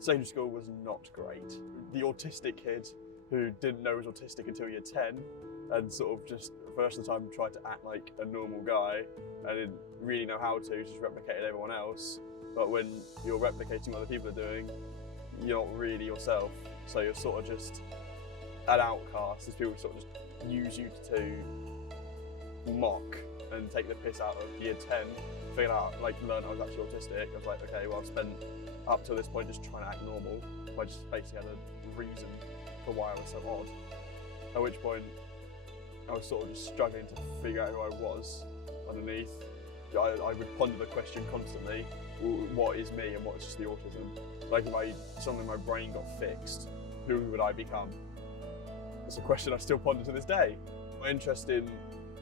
Secondary school was not great. The autistic kid who didn't know he was autistic until year 10 and sort of just first of the time tried to act like a normal guy and didn't really know how to, just replicated everyone else. But when you're replicating what other people are doing, you're not really yourself. So you're sort of just an outcast as people sort of just use you to mock and take the piss out of year 10, figure out, learn I was actually autistic. I was like, okay, well I've spent up till this point just trying to act normal. I just basically had a reason for why I was so odd. At which point I was sort of just struggling to figure out who I was underneath. I would ponder the question constantly, what is me and what's just the autism? Like if something in my brain got fixed, who would I become? It's a question I still ponder to this day. My interest in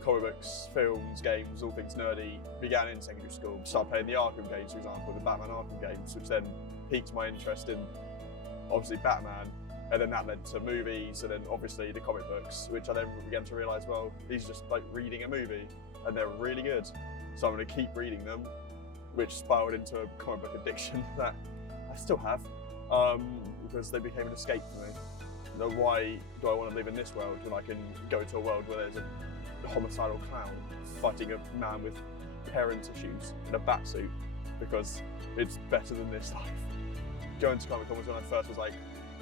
comic books, films, games, all things nerdy began in secondary school. Started playing the Arkham games, for example, the Batman Arkham games, which then piqued my interest in obviously Batman, and then that led to movies, and then obviously the comic books, which I then began to realise, well, these are just like reading a movie, and they're really good. So I'm going to keep reading them, which spiraled into a comic book addiction that I still have, because they became an escape for me. Now, why do I want to live in this world when I can go to a world where there's a homicidal clown fighting a man with parent issues in a bat suit, because it's better than this life. Going to Comic Con was when I first was like,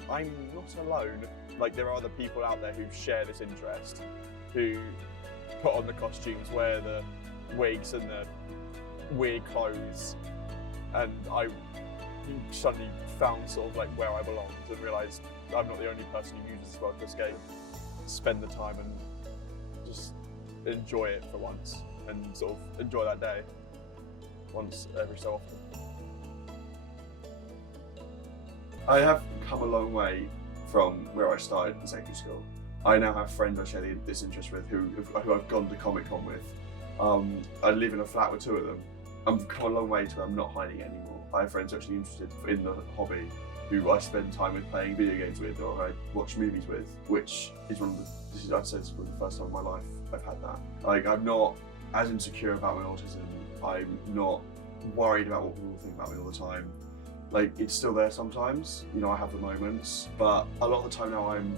I'm not alone. Like, there are other people out there who share this interest, who put on the costumes, wear the wigs and the weird clothes, and I suddenly found sort of like where I belonged and realised I'm not the only person who uses this world to escape. Spend the time and just enjoy it for once, and sort of enjoy that day once every so often. I have come a long way from where I started in secondary school. I now have friends I share this interest with who I've gone to Comic Con with. I live in a flat with two of them. I've come a long way to where I'm not hiding anymore. I have friends actually interested in the hobby who I spend time with playing video games with, or I watch movies with, which is I'd say this is the first time in my life I've had that. Like, I'm not as insecure about my autism. I'm not worried about what people think about me all the time. Like, it's still there sometimes, you know, I have the moments, but a lot of the time now I'm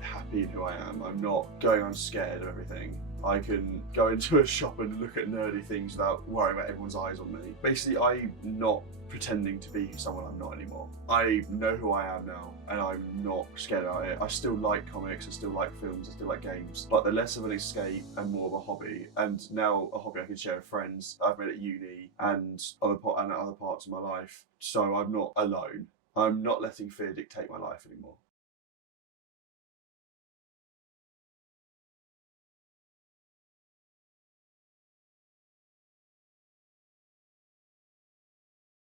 happy in who I am. I'm not going around scared of everything. I can go into a shop and look at nerdy things without worrying about everyone's eyes on me. Basically, I'm not pretending to be someone I'm not anymore. I know who I am now, and I'm not scared about it. I still like comics, I still like films, I still like games, but they're less of an escape and more of a hobby. And now a hobby I can share with friends I've made at uni and other parts of my life. So I'm not alone. I'm not letting fear dictate my life anymore.